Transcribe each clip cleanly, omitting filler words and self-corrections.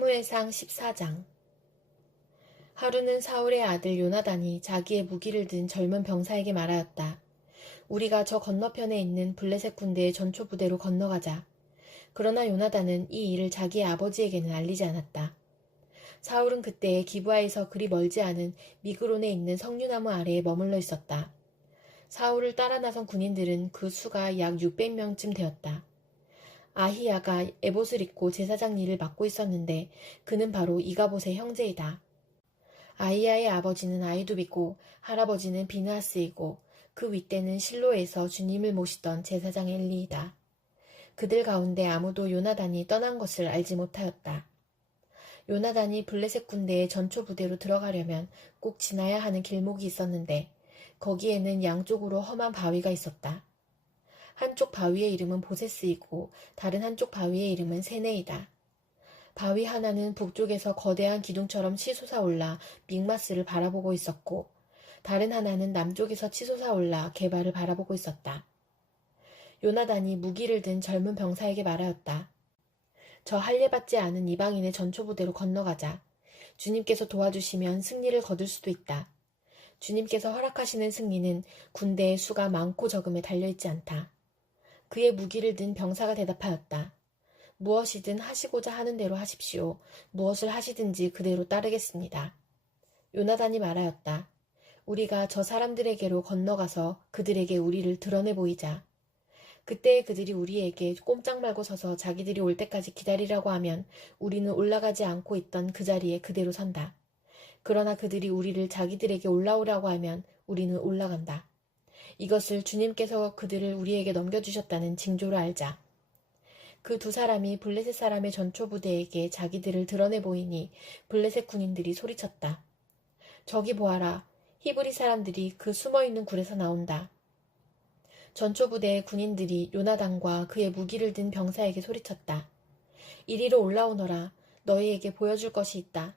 사무엘상 14장. 하루는 사울의 아들 요나단이 자기의 무기를 든 젊은 병사에게 말하였다. 우리가 저 건너편에 있는 블레셋 군대의 전초 부대로 건너가자. 그러나 요나단은 이 일을 자기의 아버지에게는 알리지 않았다. 사울은 그때 기브아에서 그리 멀지 않은 미그론에 있는 석류나무 아래에 머물러 있었다. 사울을 따라 나선 군인들은 그 수가 약 600명쯤 되었다. 아히야가 에봇을 입고 제사장 일을 맡고 있었는데 그는 바로 이가봇의 형제이다. 아히야의 아버지는 아히두비고 할아버지는 비느하스이고 그 윗대는 실로에서 주님을 모시던 제사장 엘리이다. 그들 가운데 아무도 요나단이 떠난 것을 알지 못하였다. 요나단이 블레셋 군대의 전초 부대로 들어가려면 꼭 지나야 하는 길목이 있었는데 거기에는 양쪽으로 험한 바위가 있었다. 한쪽 바위의 이름은 보세스이고 다른 한쪽 바위의 이름은 세네이다. 바위 하나는 북쪽에서 거대한 기둥처럼 치솟아올라 믹마스를 바라보고 있었고 다른 하나는 남쪽에서 치솟아올라 게발을 바라보고 있었다. 요나단이 무기를 든 젊은 병사에게 말하였다. 저 할례받지 않은 이방인의 전초부대로 건너가자. 주님께서 도와주시면 승리를 거둘 수도 있다. 주님께서 허락하시는 승리는 군대의 수가 많고 적음에 달려있지 않다. 그의 무기를 든 병사가 대답하였다. 무엇이든 하시고자 하는 대로 하십시오. 무엇을 하시든지 그대로 따르겠습니다. 요나단이 말하였다. 우리가 저 사람들에게로 건너가서 그들에게 우리를 드러내 보이자. 그때 그들이 우리에게 꼼짝 말고 서서 자기들이 올 때까지 기다리라고 하면 우리는 올라가지 않고 있던 그 자리에 그대로 선다. 그러나 그들이 우리를 자기들에게 올라오라고 하면 우리는 올라간다. 이것을 주님께서 그들을 우리에게 넘겨주셨다는 징조로 알자. 그 두 사람이 블레셋 사람의 전초 부대에게 자기들을 드러내 보이니 블레셋 군인들이 소리쳤다. 저기 보아라. 히브리 사람들이 그 숨어있는 굴에서 나온다. 전초 부대의 군인들이 요나단과 그의 무기를 든 병사에게 소리쳤다. 이리로 올라오너라. 너희에게 보여줄 것이 있다.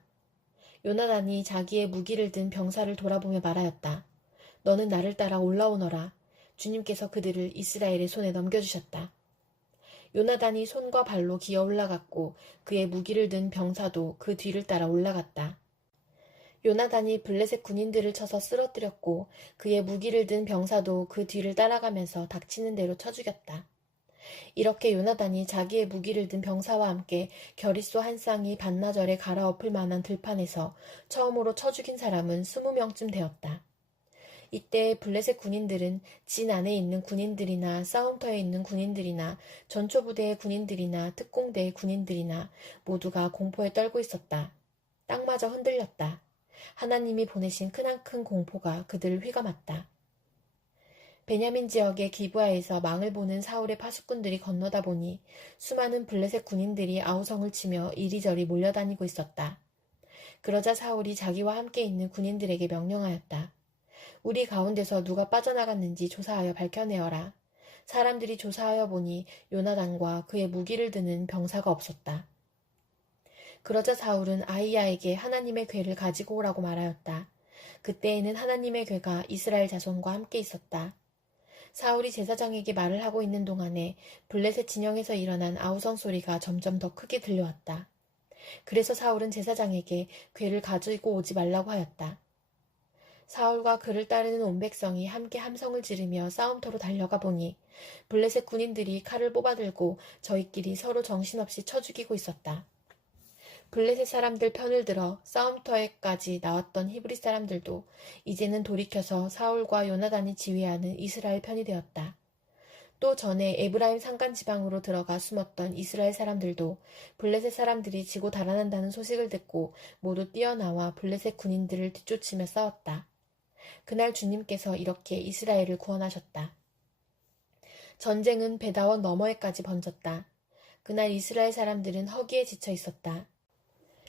요나단이 자기의 무기를 든 병사를 돌아보며 말하였다. 너는 나를 따라 올라오너라. 주님께서 그들을 이스라엘의 손에 넘겨주셨다. 요나단이 손과 발로 기어 올라갔고 그의 무기를 든 병사도 그 뒤를 따라 올라갔다. 요나단이 블레셋 군인들을 쳐서 쓰러뜨렸고 그의 무기를 든 병사도 그 뒤를 따라가면서 닥치는 대로 쳐 죽였다. 이렇게 요나단이 자기의 무기를 든 병사와 함께 겨릿소 한 쌍이 반나절에 갈아엎을 만한 들판에서 처음으로 쳐 죽인 사람은 20명쯤 되었다. 이때 블레셋 군인들은 진 안에 있는 군인들이나 싸움터에 있는 군인들이나 전초부대의 군인들이나 특공대의 군인들이나 모두가 공포에 떨고 있었다. 땅마저 흔들렸다. 하나님이 보내신 크나큰 공포가 그들을 휘감았다. 베냐민 지역의 기브아에서 망을 보는 사울의 파수꾼들이 건너다 보니 수많은 블레셋 군인들이 아우성을 치며 이리저리 몰려다니고 있었다. 그러자 사울이 자기와 함께 있는 군인들에게 명령하였다. 우리 가운데서 누가 빠져나갔는지 조사하여 밝혀내어라. 사람들이 조사하여 보니 요나단과 그의 무기를 드는 병사가 없었다. 그러자 사울은 아히야에게 하나님의 궤를 가지고 오라고 말하였다. 그때에는 하나님의 궤가 이스라엘 자손과 함께 있었다. 사울이 제사장에게 말을 하고 있는 동안에 블레셋 진영에서 일어난 아우성 소리가 점점 더 크게 들려왔다. 그래서 사울은 제사장에게 궤를 가지고 오지 말라고 하였다. 사울과 그를 따르는 온 백성이 함께 함성을 지르며 싸움터로 달려가 보니 블레셋 군인들이 칼을 뽑아들고 저희끼리 서로 정신없이 쳐 죽이고 있었다. 블레셋 사람들 편을 들어 싸움터에까지 나왔던 히브리 사람들도 이제는 돌이켜서 사울과 요나단이 지휘하는 이스라엘 편이 되었다. 또 전에 에브라임 산간 지방으로 들어가 숨었던 이스라엘 사람들도 블레셋 사람들이 지고 달아난다는 소식을 듣고 모두 뛰어나와 블레셋 군인들을 뒤쫓으며 싸웠다. 그날 주님께서 이렇게 이스라엘을 구원하셨다. 전쟁은 베다원 너머에까지 번졌다. 그날 이스라엘 사람들은 허기에 지쳐 있었다.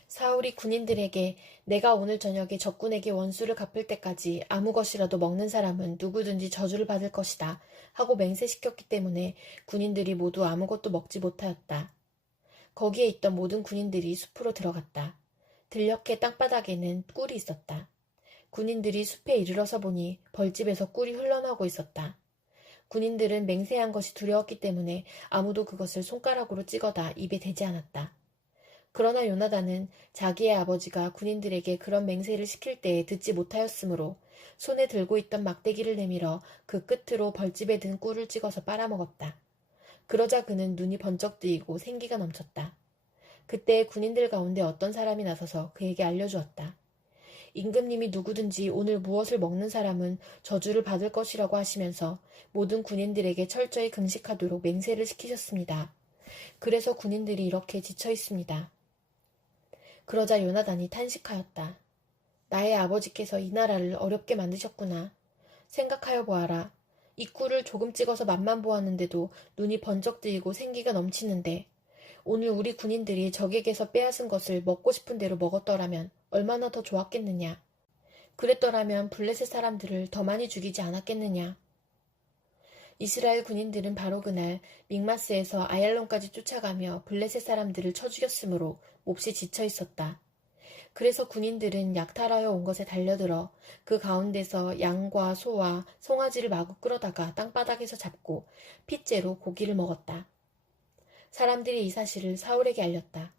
사울이 군인들에게 내가 오늘 저녁에 적군에게 원수를 갚을 때까지 아무 것이라도 먹는 사람은 누구든지 저주를 받을 것이다 하고 맹세시켰기 때문에 군인들이 모두 아무것도 먹지 못하였다. 거기에 있던 모든 군인들이 숲으로 들어갔다. 들녘의 땅바닥에는 꿀이 있었다. 군인들이 숲에 이르러서 보니 벌집에서 꿀이 흘러나오고 있었다. 군인들은 맹세한 것이 두려웠기 때문에 아무도 그것을 손가락으로 찍어다 입에 대지 않았다. 그러나 요나단은 자기의 아버지가 군인들에게 그런 맹세를 시킬 때에 듣지 못하였으므로 손에 들고 있던 막대기를 내밀어 그 끝으로 벌집에 든 꿀을 찍어서 빨아먹었다. 그러자 그는 눈이 번쩍 뜨이고 생기가 넘쳤다. 그때 군인들 가운데 어떤 사람이 나서서 그에게 알려주었다. 임금님이 누구든지 오늘 무엇을 먹는 사람은 저주를 받을 것이라고 하시면서 모든 군인들에게 철저히 금식하도록 맹세를 시키셨습니다. 그래서 군인들이 이렇게 지쳐 있습니다. 그러자 요나단이 탄식하였다. 나의 아버지께서 이 나라를 어렵게 만드셨구나. 생각하여 보아라. 이 꿀을 조금 찍어서 맛만 보았는데도 눈이 번쩍 뜨이고 생기가 넘치는데 오늘 우리 군인들이 적에게서 빼앗은 것을 먹고 싶은 대로 먹었더라면 얼마나 더 좋았겠느냐. 그랬더라면 블레셋 사람들을 더 많이 죽이지 않았겠느냐. 이스라엘 군인들은 바로 그날 믹마스에서 아얄론까지 쫓아가며 블레셋 사람들을 쳐 죽였으므로 몹시 지쳐 있었다. 그래서 군인들은 약탈하여 온 것에 달려들어 그 가운데서 양과 소와 송아지를 마구 끌어다가 땅바닥에서 잡고 핏째로 고기를 먹었다. 사람들이 이 사실을 사울에게 알렸다.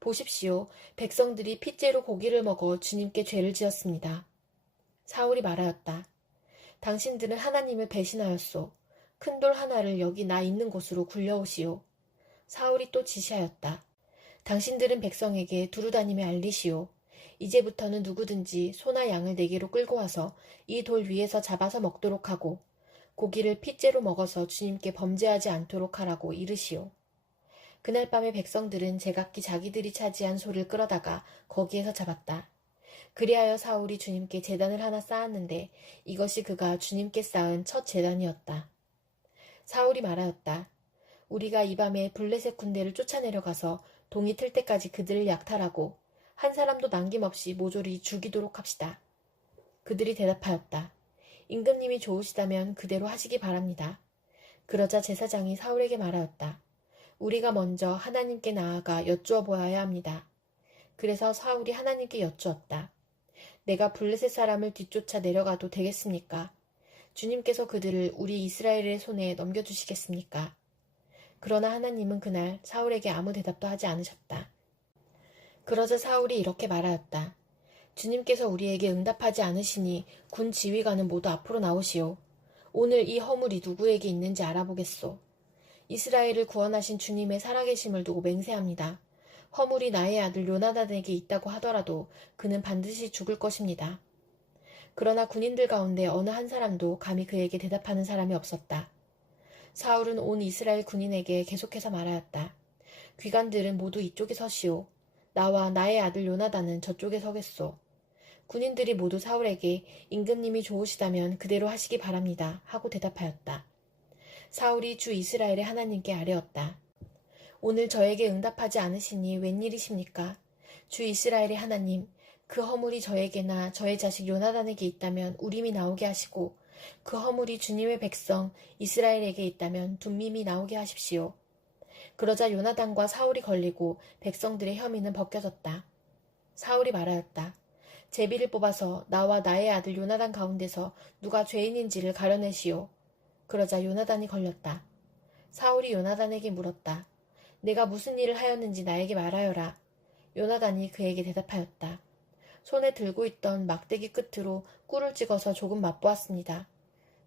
보십시오. 백성들이 핏째로 고기를 먹어 주님께 죄를 지었습니다. 사울이 말하였다. 당신들은 하나님을 배신하였소. 큰 돌 하나를 여기 나 있는 곳으로 굴려오시오. 사울이 또 지시하였다. 당신들은 백성에게 두루다님에 알리시오. 이제부터는 누구든지 소나 양을 내게로 끌고 와서 이 돌 위에서 잡아서 먹도록 하고 고기를 핏째로 먹어서 주님께 범죄하지 않도록 하라고 이르시오. 그날 밤에 백성들은 제각기 자기들이 차지한 소를 끌어다가 거기에서 잡았다. 그리하여 사울이 주님께 제단을 하나 쌓았는데 이것이 그가 주님께 쌓은 첫 제단이었다. 사울이 말하였다. 우리가 이 밤에 블레셋 군대를 쫓아내려가서 동이 틀 때까지 그들을 약탈하고 한 사람도 남김없이 모조리 죽이도록 합시다. 그들이 대답하였다. 임금님이 좋으시다면 그대로 하시기 바랍니다. 그러자 제사장이 사울에게 말하였다. 우리가 먼저 하나님께 나아가 여쭈어 보아야 합니다. 그래서 사울이 하나님께 여쭈었다. 내가 블레셋 사람을 뒤쫓아 내려가도 되겠습니까? 주님께서 그들을 우리 이스라엘의 손에 넘겨주시겠습니까? 그러나 하나님은 그날 사울에게 아무 대답도 하지 않으셨다. 그러자 사울이 이렇게 말하였다. 주님께서 우리에게 응답하지 않으시니 군 지휘관은 모두 앞으로 나오시오. 오늘 이 허물이 누구에게 있는지 알아보겠소. 이스라엘을 구원하신 주님의 살아계심을 두고 맹세합니다. 허물이 나의 아들 요나단에게 있다고 하더라도 그는 반드시 죽을 것입니다. 그러나 군인들 가운데 어느 한 사람도 감히 그에게 대답하는 사람이 없었다. 사울은 온 이스라엘 군인에게 계속해서 말하였다. 귀관들은 모두 이쪽에 서시오. 나와 나의 아들 요나단은 저쪽에 서겠소. 군인들이 모두 사울에게 임금님이 좋으시다면 그대로 하시기 바랍니다. 하고 대답하였다. 사울이 주 이스라엘의 하나님께 아뢰었다. 오늘 저에게 응답하지 않으시니 웬일이십니까? 주 이스라엘의 하나님, 그 허물이 저에게나 저의 자식 요나단에게 있다면 우림이 나오게 하시고 그 허물이 주님의 백성 이스라엘에게 있다면 둠밈이 나오게 하십시오. 그러자 요나단과 사울이 걸리고 백성들의 혐의는 벗겨졌다. 사울이 말하였다. 제비를 뽑아서 나와 나의 아들 요나단 가운데서 누가 죄인인지를 가려내시오. 그러자 요나단이 걸렸다. 사울이 요나단에게 물었다. 내가 무슨 일을 하였는지 나에게 말하여라. 요나단이 그에게 대답하였다. 손에 들고 있던 막대기 끝으로 꿀을 찍어서 조금 맛보았습니다.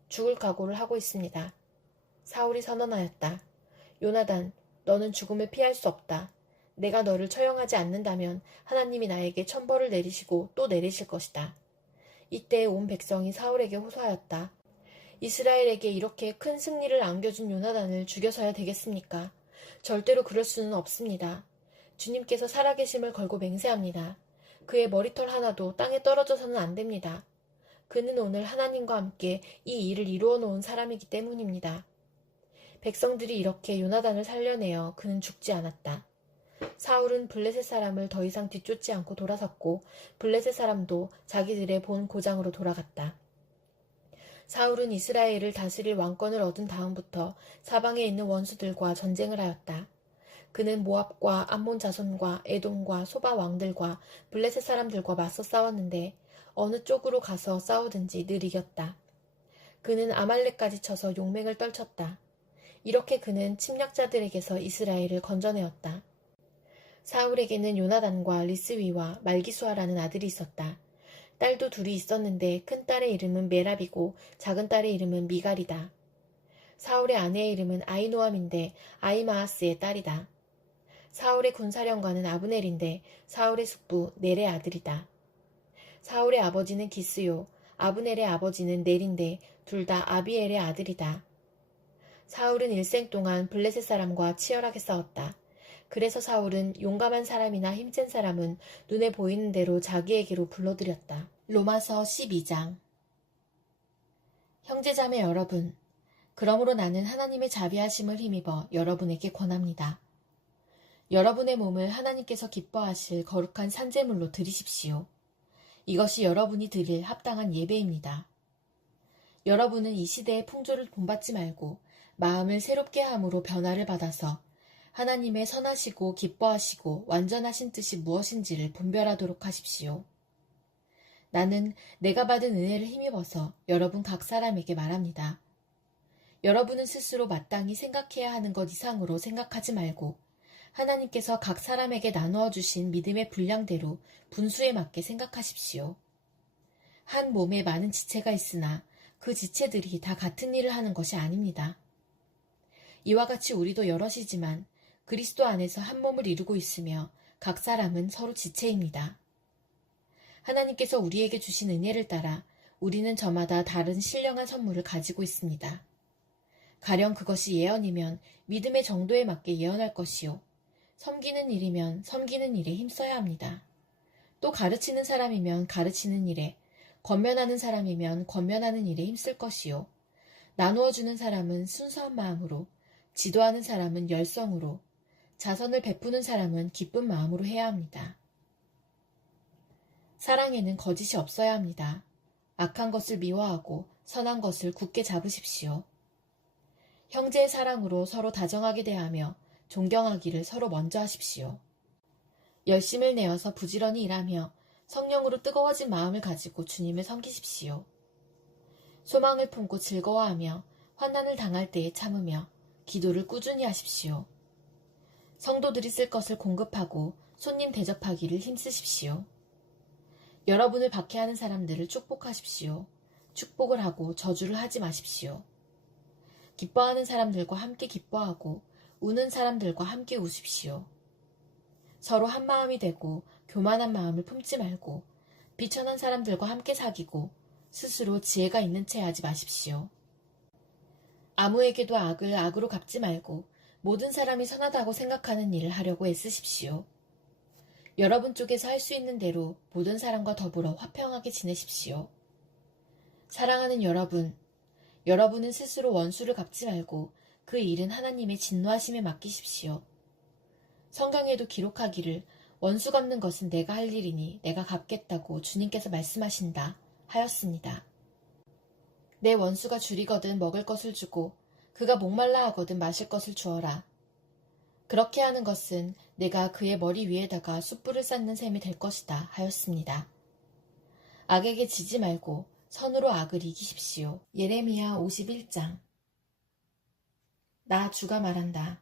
죽을 각오를 하고 있습니다. 사울이 선언하였다. 요나단, 너는 죽음을 피할 수 없다. 내가 너를 처형하지 않는다면 하나님이 나에게 천벌을 내리시고 또 내리실 것이다. 이때 온 백성이 사울에게 호소하였다. 이스라엘에게 이렇게 큰 승리를 안겨준 요나단을 죽여서야 되겠습니까? 절대로 그럴 수는 없습니다. 주님께서 살아계심을 걸고 맹세합니다. 그의 머리털 하나도 땅에 떨어져서는 안 됩니다. 그는 오늘 하나님과 함께 이 일을 이루어 놓은 사람이기 때문입니다. 백성들이 이렇게 요나단을 살려내어 그는 죽지 않았다. 사울은 블레셋 사람을 더 이상 뒤쫓지 않고 돌아섰고 블레셋 사람도 자기들의 본 고장으로 돌아갔다. 사울은 이스라엘을 다스릴 왕권을 얻은 다음부터 사방에 있는 원수들과 전쟁을 하였다. 그는 모압과 암몬 자손과 에돔과 소바 왕들과 블레셋 사람들과 맞서 싸웠는데 어느 쪽으로 가서 싸우든지 늘 이겼다. 그는 아말렉까지 쳐서 용맹을 떨쳤다. 이렇게 그는 침략자들에게서 이스라엘을 건져내었다. 사울에게는 요나단과 리스위와 말기수아라는 아들이 있었다. 딸도 둘이 있었는데 큰 딸의 이름은 메랍이고 작은 딸의 이름은 미갈이다. 사울의 아내의 이름은 아이노암인데 아이마아스의 딸이다. 사울의 군사령관은 아브넬인데 사울의 숙부 넬의 아들이다. 사울의 아버지는 기스요, 아브넬의 아버지는 넬인데 둘 다 아비엘의 아들이다. 사울은 일생 동안 블레셋 사람과 치열하게 싸웠다. 그래서 사울은 용감한 사람이나 힘센 사람은 눈에 보이는 대로 자기에게로 불러들였다. 로마서 12장. 형제자매 여러분, 그러므로 나는 하나님의 자비하심을 힘입어 여러분에게 권합니다. 여러분의 몸을 하나님께서 기뻐하실 거룩한 산제물로 드리십시오. 이것이 여러분이 드릴 합당한 예배입니다. 여러분은 이 시대의 풍조를 본받지 말고 마음을 새롭게 함으로 변화를 받아서 하나님의 선하시고 기뻐하시고 완전하신 뜻이 무엇인지를 분별하도록 하십시오. 나는 내가 받은 은혜를 힘입어서 여러분 각 사람에게 말합니다. 여러분은 스스로 마땅히 생각해야 하는 것 이상으로 생각하지 말고 하나님께서 각 사람에게 나누어 주신 믿음의 분량대로 분수에 맞게 생각하십시오. 한 몸에 많은 지체가 있으나 그 지체들이 다 같은 일을 하는 것이 아닙니다. 이와 같이 우리도 여럿이지만 그리스도 안에서 한 몸을 이루고 있으며 각 사람은 서로 지체입니다. 하나님께서 우리에게 주신 은혜를 따라 우리는 저마다 다른 신령한 선물을 가지고 있습니다. 가령 그것이 예언이면 믿음의 정도에 맞게 예언할 것이요. 섬기는 일이면 섬기는 일에 힘써야 합니다. 또 가르치는 사람이면 가르치는 일에, 권면하는 사람이면 권면하는 일에 힘쓸 것이요. 나누어주는 사람은 순수한 마음으로, 지도하는 사람은 열성으로, 자선을 베푸는 사람은 기쁜 마음으로 해야 합니다. 사랑에는 거짓이 없어야 합니다. 악한 것을 미워하고 선한 것을 굳게 잡으십시오. 형제의 사랑으로 서로 다정하게 대하며 존경하기를 서로 먼저 하십시오. 열심을 내어서 부지런히 일하며 성령으로 뜨거워진 마음을 가지고 주님을 섬기십시오. 소망을 품고 즐거워하며 환난을 당할 때에 참으며 기도를 꾸준히 하십시오. 성도들이 쓸 것을 공급하고 손님 대접하기를 힘쓰십시오. 여러분을 박해하는 사람들을 축복하십시오. 축복을 하고 저주를 하지 마십시오. 기뻐하는 사람들과 함께 기뻐하고 우는 사람들과 함께 우십시오. 서로 한 마음이 되고 교만한 마음을 품지 말고 비천한 사람들과 함께 사귀고 스스로 지혜가 있는 채 하지 마십시오. 아무에게도 악을 악으로 갚지 말고 모든 사람이 선하다고 생각하는 일을 하려고 애쓰십시오. 여러분 쪽에서 할 수 있는 대로 모든 사람과 더불어 화평하게 지내십시오. 사랑하는 여러분, 여러분은 스스로 원수를 갚지 말고 그 일은 하나님의 진노하심에 맡기십시오. 성경에도 기록하기를 원수 갚는 것은 내가 할 일이니 내가 갚겠다고 주님께서 말씀하신다 하였습니다. 내 원수가 줄이거든 먹을 것을 주고 그가 목말라 하거든 마실 것을 주어라. 그렇게 하는 것은 내가 그의 머리 위에다가 숯불을 쌓는 셈이 될 것이다 하였습니다. 악에게 지지 말고 선으로 악을 이기십시오. 예레미야 51장. 나 주가 말한다.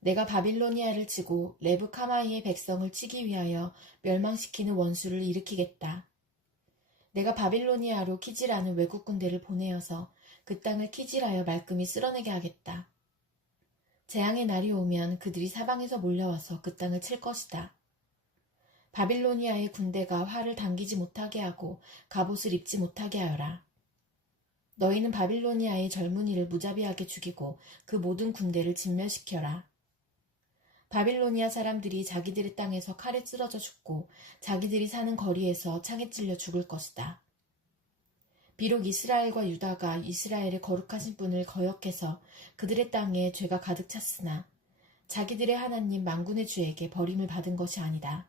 내가 바빌로니아를 치고 레브카마이의 백성을 치기 위하여 멸망시키는 원수를 일으키겠다. 내가 바빌로니아로 키질하는 외국 군대를 보내어서 그 땅을 키질하여 말끔히 쓸어내게 하겠다. 재앙의 날이 오면 그들이 사방에서 몰려와서 그 땅을 칠 것이다. 바빌로니아의 군대가 활을 당기지 못하게 하고 갑옷을 입지 못하게 하여라. 너희는 바빌로니아의 젊은이를 무자비하게 죽이고 그 모든 군대를 진멸시켜라. 바빌로니아 사람들이 자기들의 땅에서 칼에 쓰러져 죽고 자기들이 사는 거리에서 창에 찔려 죽을 것이다. 비록 이스라엘과 유다가 이스라엘의 거룩하신 분을 거역해서 그들의 땅에 죄가 가득 찼으나 자기들의 하나님 만군의 주에게 버림을 받은 것이 아니다.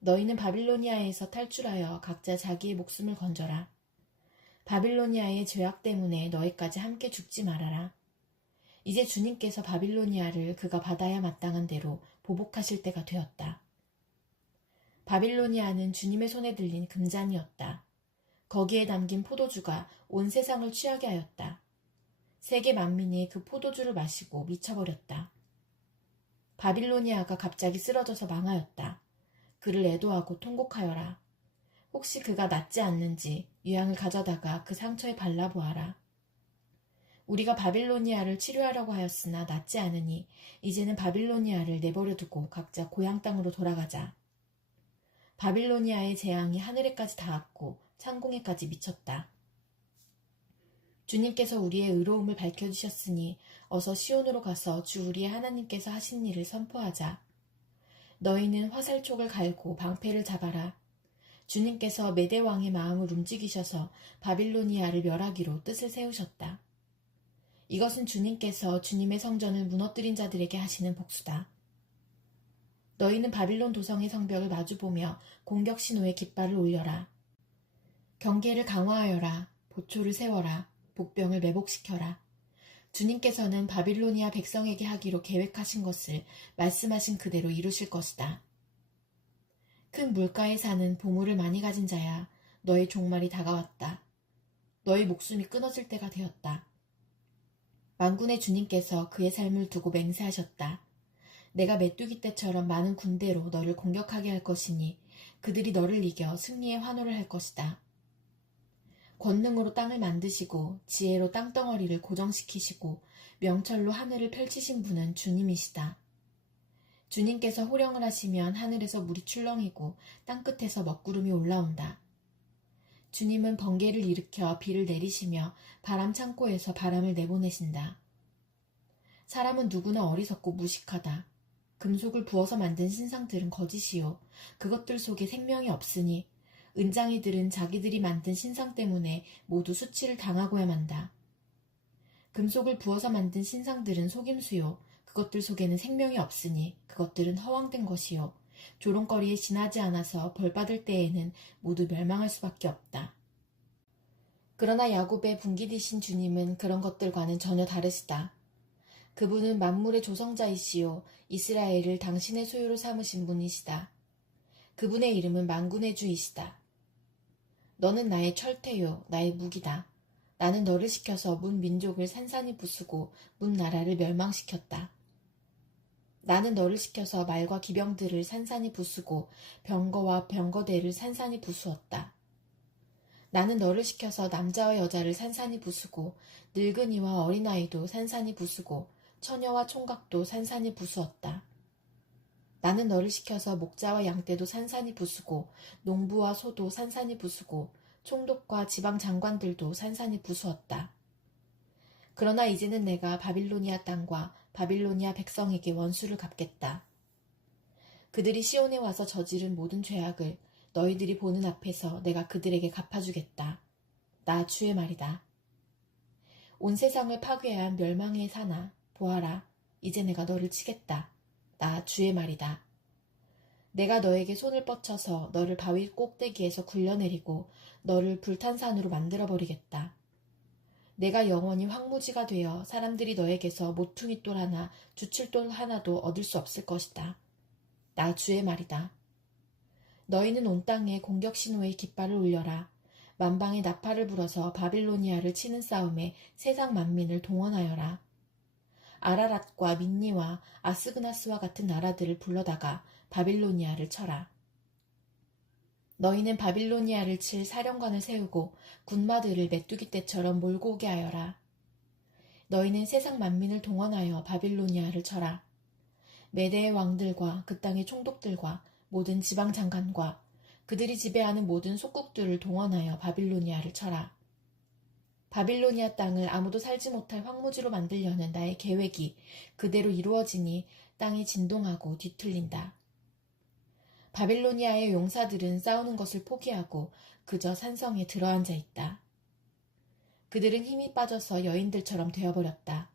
너희는 바빌로니아에서 탈출하여 각자 자기의 목숨을 건져라. 바빌로니아의 죄악 때문에 너희까지 함께 죽지 말아라. 이제 주님께서 바빌로니아를 그가 받아야 마땅한 대로 보복하실 때가 되었다. 바빌로니아는 주님의 손에 들린 금잔이었다. 거기에 담긴 포도주가 온 세상을 취하게 하였다. 세계 만민이 그 포도주를 마시고 미쳐버렸다. 바빌로니아가 갑자기 쓰러져서 망하였다. 그를 애도하고 통곡하여라. 혹시 그가 낫지 않는지 유향을 가져다가 그 상처에 발라보아라. 우리가 바빌로니아를 치료하려고 하였으나 낫지 않으니 이제는 바빌로니아를 내버려두고 각자 고향 땅으로 돌아가자. 바빌로니아의 재앙이 하늘에까지 닿았고 창공에까지 미쳤다. 주님께서 우리의 의로움을 밝혀주셨으니 어서 시온으로 가서 주 우리의 하나님께서 하신 일을 선포하자. 너희는 화살촉을 갈고 방패를 잡아라. 주님께서 메대 왕의 마음을 움직이셔서 바빌로니아를 멸하기로 뜻을 세우셨다. 이것은 주님께서 주님의 성전을 무너뜨린 자들에게 하시는 복수다. 너희는 바빌론 도성의 성벽을 마주보며 공격 신호의 깃발을 올려라. 경계를 강화하여라. 보초를 세워라. 복병을 매복시켜라. 주님께서는 바빌로니아 백성에게 하기로 계획하신 것을 말씀하신 그대로 이루실 것이다. 큰 물가에 사는 보물을 많이 가진 자야, 너의 종말이 다가왔다. 너의 목숨이 끊어질 때가 되었다. 만군의 주님께서 그의 삶을 두고 맹세하셨다. 내가 메뚜기 떼처럼 많은 군대로 너를 공격하게 할 것이니 그들이 너를 이겨 승리의 환호를 할 것이다. 권능으로 땅을 만드시고 지혜로 땅덩어리를 고정시키시고 명철로 하늘을 펼치신 분은 주님이시다. 주님께서 호령을 하시면 하늘에서 물이 출렁이고 땅끝에서 먹구름이 올라온다. 주님은 번개를 일으켜 비를 내리시며 바람 창고에서 바람을 내보내신다. 사람은 누구나 어리석고 무식하다. 금속을 부어서 만든 신상들은 거짓이요. 그것들 속에 생명이 없으니 은장이들은 자기들이 만든 신상 때문에 모두 수치를 당하고야 만다. 금속을 부어서 만든 신상들은 속임수요. 그것들 속에는 생명이 없으니 그것들은 허황된 것이요. 조롱거리에 지나지 않아서 벌받을 때에는 모두 멸망할 수밖에 없다. 그러나 야곱의 분기디신 주님은 그런 것들과는 전혀 다르시다. 그분은 만물의 조성자이시요 이스라엘을 당신의 소유로 삼으신 분이시다. 그분의 이름은 만군의 주이시다. 너는 나의 철퇴요 나의 무기다. 나는 너를 시켜서 문 민족을 산산이 부수고 문 나라를 멸망시켰다. 나는 너를 시켜서 말과 기병들을 산산이 부수고 병거와 병거대를 산산이 부수었다. 나는 너를 시켜서 남자와 여자를 산산이 부수고 늙은이와 어린아이도 산산이 부수고 처녀와 총각도 산산이 부수었다. 나는 너를 시켜서 목자와 양떼도 산산이 부수고 농부와 소도 산산이 부수고 총독과 지방 장관들도 산산이 부수었다. 그러나 이제는 내가 바빌로니아 땅과 바빌로니아 백성에게 원수를 갚겠다. 그들이 시온에 와서 저지른 모든 죄악을 너희들이 보는 앞에서 내가 그들에게 갚아주겠다. 나 주의 말이다. 온 세상을 파괴한 멸망의 사나 보아라. 이제 내가 너를 치겠다. 나 주의 말이다. 내가 너에게 손을 뻗쳐서 너를 바위 꼭대기에서 굴려내리고 너를 불탄산으로 만들어버리겠다. 내가 영원히 황무지가 되어 사람들이 너에게서 모퉁이 돌 하나, 주칠돌 하나도 얻을 수 없을 것이다. 나 주의 말이다. 너희는 온 땅에 공격 신호의 깃발을 올려라. 만방의 나팔을 불어서 바빌로니아를 치는 싸움에 세상 만민을 동원하여라. 아라랏과 민니와 아스그나스와 같은 나라들을 불러다가 바빌로니아를 쳐라. 너희는 바빌로니아를 칠 사령관을 세우고 군마들을 메뚜기 떼처럼 몰고 오게 하여라. 너희는 세상 만민을 동원하여 바빌로니아를 쳐라. 메대의 왕들과 그 땅의 총독들과 모든 지방 장관과 그들이 지배하는 모든 속국들을 동원하여 바빌로니아를 쳐라. 바빌로니아 땅을 아무도 살지 못할 황무지로 만들려는 나의 계획이 그대로 이루어지니 땅이 진동하고 뒤틀린다. 바빌로니아의 용사들은 싸우는 것을 포기하고 그저 산성에 들어앉아 있다. 그들은 힘이 빠져서 여인들처럼 되어버렸다.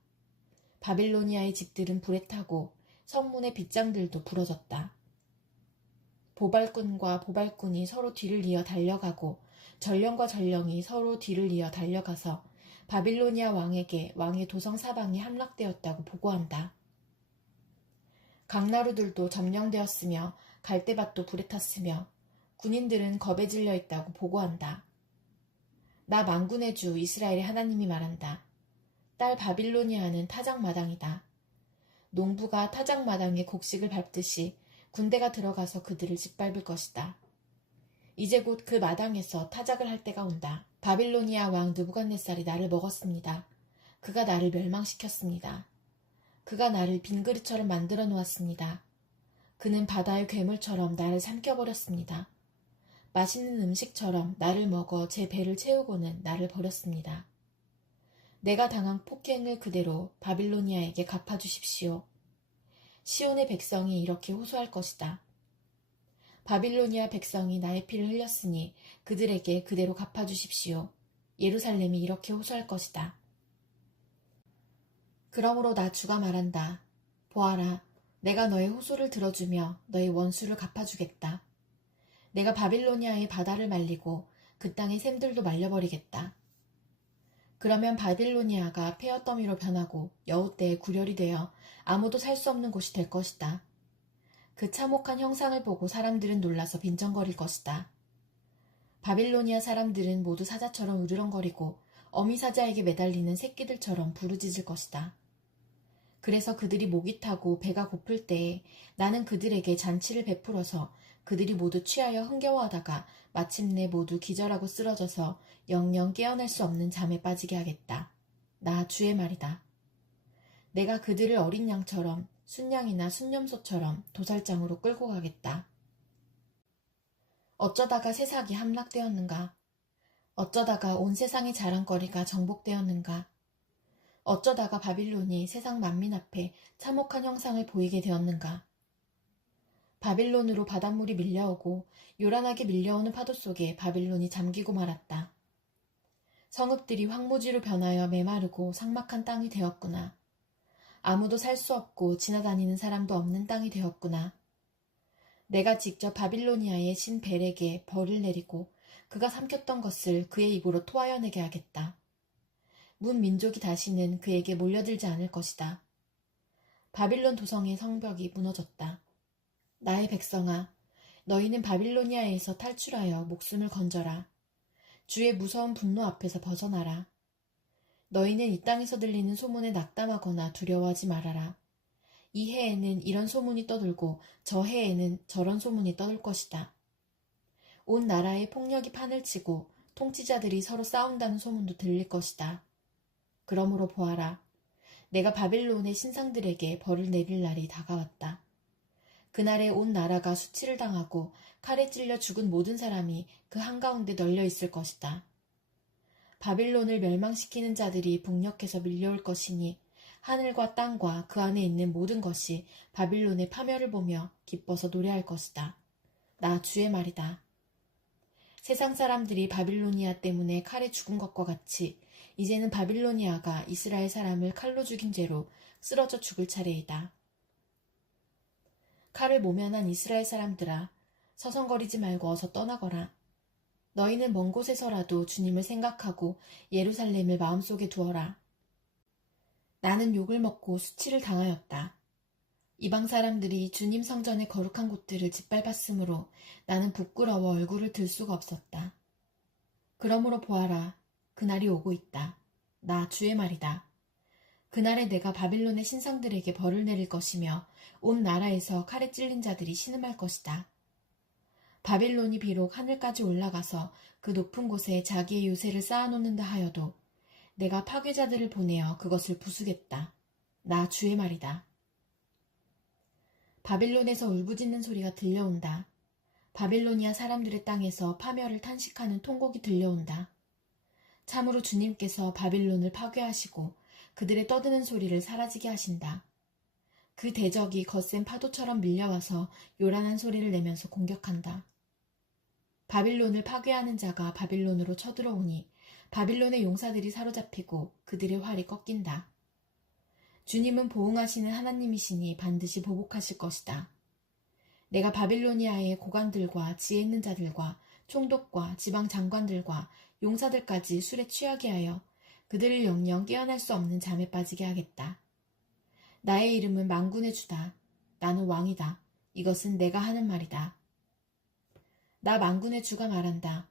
바빌로니아의 집들은 불에 타고 성문의 빗장들도 부러졌다. 보발꾼과 보발꾼이 서로 뒤를 이어 달려가고 전령과 전령이 서로 뒤를 이어 달려가서 바빌로니아 왕에게 왕의 도성 사방이 함락되었다고 보고한다. 강나루들도 점령되었으며 갈대밭도 불에 탔으며 군인들은 겁에 질려 있다고 보고한다. 나 만군의 주 이스라엘의 하나님이 말한다. 딸 바빌로니아는 타작마당이다. 농부가 타작마당에 곡식을 밟듯이 군대가 들어가서 그들을 짓밟을 것이다. 이제 곧 그 마당에서 타작을 할 때가 온다. 바빌로니아 왕 느부갓네살이 나를 먹었습니다. 그가 나를 멸망시켰습니다. 그가 나를 빈 그릇처럼 만들어 놓았습니다. 그는 바다의 괴물처럼 나를 삼켜버렸습니다. 맛있는 음식처럼 나를 먹어 제 배를 채우고는 나를 버렸습니다. 내가 당한 폭행을 그대로 바빌로니아에게 갚아주십시오. 시온의 백성이 이렇게 호소할 것이다. 바빌로니아 백성이 나의 피를 흘렸으니 그들에게 그대로 갚아주십시오. 예루살렘이 이렇게 호소할 것이다. 그러므로 나 주가 말한다. 보아라, 내가 너의 호소를 들어주며 너의 원수를 갚아주겠다. 내가 바빌로니아의 바다를 말리고 그 땅의 샘들도 말려버리겠다. 그러면 바빌로니아가 폐허더미로 변하고 여우떼의 구렬이 되어 아무도 살 수 없는 곳이 될 것이다. 그 참혹한 형상을 보고 사람들은 놀라서 빈정거릴 것이다. 바빌로니아 사람들은 모두 사자처럼 으르렁거리고 어미 사자에게 매달리는 새끼들처럼 부르짖을 것이다. 그래서 그들이 목이 타고 배가 고플 때에 나는 그들에게 잔치를 베풀어서 그들이 모두 취하여 흥겨워하다가 마침내 모두 기절하고 쓰러져서 영영 깨어날 수 없는 잠에 빠지게 하겠다. 나 주의 말이다. 내가 그들을 어린 양처럼 순양이나 순념소처럼 도살장으로 끌고 가겠다. 어쩌다가 세상이 함락되었는가? 어쩌다가 온 세상의 자랑거리가 정복되었는가? 어쩌다가 바빌론이 세상 만민 앞에 참혹한 형상을 보이게 되었는가? 바빌론으로 바닷물이 밀려오고 요란하게 밀려오는 파도 속에 바빌론이 잠기고 말았다. 성읍들이 황무지로 변하여 메마르고 삭막한 땅이 되었구나. 아무도 살 수 없고 지나다니는 사람도 없는 땅이 되었구나. 내가 직접 바빌로니아의 신 벨에게 벌을 내리고 그가 삼켰던 것을 그의 입으로 토하여내게 하겠다. 문 민족이 다시는 그에게 몰려들지 않을 것이다. 바빌론 도성의 성벽이 무너졌다. 나의 백성아, 너희는 바빌로니아에서 탈출하여 목숨을 건져라. 주의 무서운 분노 앞에서 벗어나라. 너희는 이 땅에서 들리는 소문에 낙담하거나 두려워하지 말아라. 이 해에는 이런 소문이 떠돌고 저 해에는 저런 소문이 떠돌 것이다. 온 나라에 폭력이 판을 치고 통치자들이 서로 싸운다는 소문도 들릴 것이다. 그러므로 보아라. 내가 바빌론의 신상들에게 벌을 내릴 날이 다가왔다. 그날에 온 나라가 수치를 당하고 칼에 찔려 죽은 모든 사람이 그 한가운데 널려 있을 것이다. 바빌론을 멸망시키는 자들이 북녘에서 밀려올 것이니 하늘과 땅과 그 안에 있는 모든 것이 바빌론의 파멸을 보며 기뻐서 노래할 것이다. 나 주의 말이다. 세상 사람들이 바빌로니아 때문에 칼에 죽은 것과 같이 이제는 바빌로니아가 이스라엘 사람을 칼로 죽인 죄로 쓰러져 죽을 차례이다. 칼을 모면한 이스라엘 사람들아, 서성거리지 말고 어서 떠나거라. 너희는 먼 곳에서라도 주님을 생각하고 예루살렘을 마음속에 두어라. 나는 욕을 먹고 수치를 당하였다. 이방 사람들이 주님 성전의 거룩한 곳들을 짓밟았으므로 나는 부끄러워 얼굴을 들 수가 없었다. 그러므로 보아라, 그날이 오고 있다. 나 주의 말이다. 그날에 내가 바빌론의 신상들에게 벌을 내릴 것이며 온 나라에서 칼에 찔린 자들이 신음할 것이다. 바빌론이 비록 하늘까지 올라가서 그 높은 곳에 자기의 요새를 쌓아놓는다 하여도 내가 파괴자들을 보내어 그것을 부수겠다. 나 주의 말이다. 바빌론에서 울부짖는 소리가 들려온다. 바빌로니아 사람들의 땅에서 파멸을 탄식하는 통곡이 들려온다. 참으로 주님께서 바빌론을 파괴하시고 그들의 떠드는 소리를 사라지게 하신다. 그 대적이 거센 파도처럼 밀려와서 요란한 소리를 내면서 공격한다. 바빌론을 파괴하는 자가 바빌론으로 쳐들어오니 바빌론의 용사들이 사로잡히고 그들의 활이 꺾인다. 주님은 보응하시는 하나님이시니 반드시 보복하실 것이다. 내가 바빌로니아의 고관들과 지혜 있는 자들과 총독과 지방 장관들과 용사들까지 술에 취하게 하여 그들을 영영 깨어날 수 없는 잠에 빠지게 하겠다. 나의 이름은 만군의 주다. 나는 왕이다. 이것은 내가 하는 말이다. 나 만군의 주가 말한다.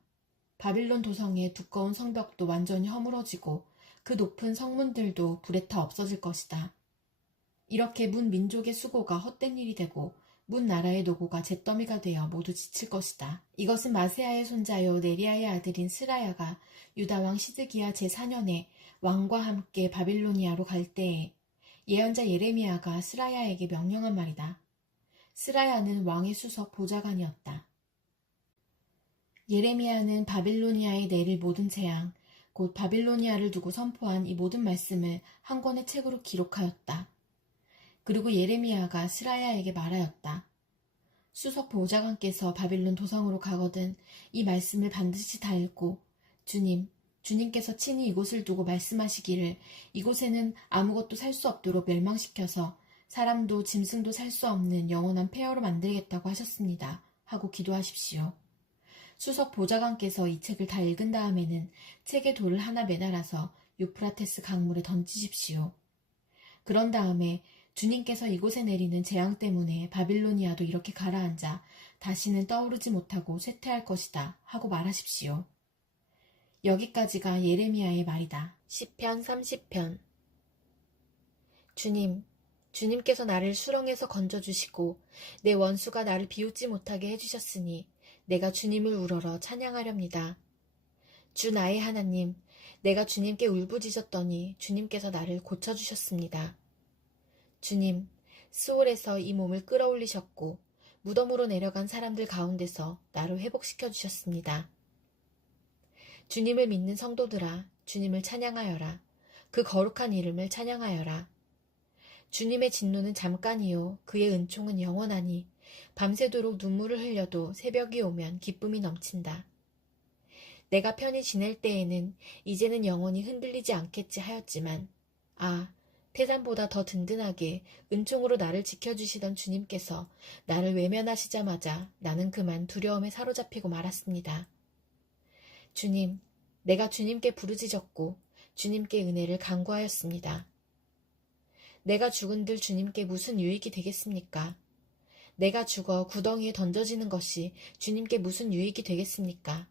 바빌론 도성의 두꺼운 성벽도 완전히 허물어지고 그 높은 성문들도 불에 타 없어질 것이다. 이렇게 문 민족의 수고가 헛된 일이 되고 문 나라의 노고가 잿더미가 되어 모두 지칠 것이다. 이것은 마세아의 손자요 네리아의 아들인 스라야가 유다왕 시드기야 제4년에 왕과 함께 바빌로니아로 갈 때에 예언자 예레미야가 스라야에게 명령한 말이다. 스라야는 왕의 수석 보좌관이었다. 예레미야는 바빌로니아에 내릴 모든 재앙, 곧 바빌로니아를 두고 선포한 이 모든 말씀을 한 권의 책으로 기록하였다. 그리고 예레미야가 스라야에게 말하였다. 수석 보좌관께서 바빌론 도성으로 가거든 이 말씀을 반드시 다 읽고 주님께서 친히 이곳을 두고 말씀하시기를 이곳에는 아무것도 살 수 없도록 멸망시켜서 사람도 짐승도 살 수 없는 영원한 폐허로 만들겠다고 하셨습니다. 하고 기도하십시오. 수석 보좌관께서 이 책을 다 읽은 다음에는 책에 돌을 하나 매달아서 유프라테스 강물에 던지십시오. 그런 다음에 주님께서 이곳에 내리는 재앙 때문에 바빌로니아도 이렇게 가라앉아 다시는 떠오르지 못하고 쇠퇴할 것이다 하고 말하십시오. 여기까지가 예레미야의 말이다. 시편 30편. 주님께서 나를 수렁에서 건져주시고 내 원수가 나를 비웃지 못하게 해주셨으니 내가 주님을 우러러 찬양하렵니다. 주 나의 하나님, 내가 주님께 울부짖었더니 주님께서 나를 고쳐주셨습니다. 주님, 스올에서 이 몸을 끌어올리셨고 무덤으로 내려간 사람들 가운데서 나를 회복시켜 주셨습니다. 주님을 믿는 성도들아, 주님을 찬양하여라. 그 거룩한 이름을 찬양하여라. 주님의 진노는 잠깐이요 그의 은총은 영원하니 밤새도록 눈물을 흘려도 새벽이 오면 기쁨이 넘친다. 내가 편히 지낼 때에는 이제는 영원히 흔들리지 않겠지 하였지만 태산보다 더 든든하게 은총으로 나를 지켜주시던 주님께서 나를 외면하시자마자 나는 그만 두려움에 사로잡히고 말았습니다. 주님, 내가 주님께 부르짖었고 주님께 은혜를 간구하였습니다. 내가 죽은들 주님께 무슨 유익이 되겠습니까? 내가 죽어 구덩이에 던져지는 것이 주님께 무슨 유익이 되겠습니까?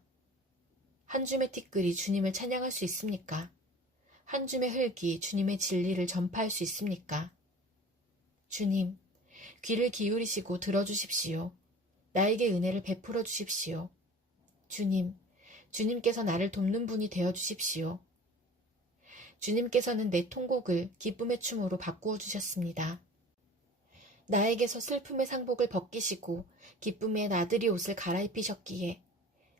한 줌의 티끌이 주님을 찬양할 수 있습니까? 한 줌의 흙이 주님의 진리를 전파할 수 있습니까? 주님, 귀를 기울이시고 들어주십시오. 나에게 은혜를 베풀어 주십시오. 주님께서 나를 돕는 분이 되어 주십시오. 주님께서는 내 통곡을 기쁨의 춤으로 바꾸어 주셨습니다. 나에게서 슬픔의 상복을 벗기시고 기쁨의 나들이 옷을 갈아입히셨기에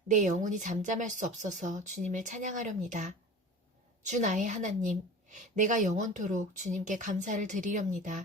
내 영혼이 잠잠할 수 없어서 주님을 찬양하렵니다. 주 나의 하나님, 내가 영원토록 주님께 감사를 드리렵니다.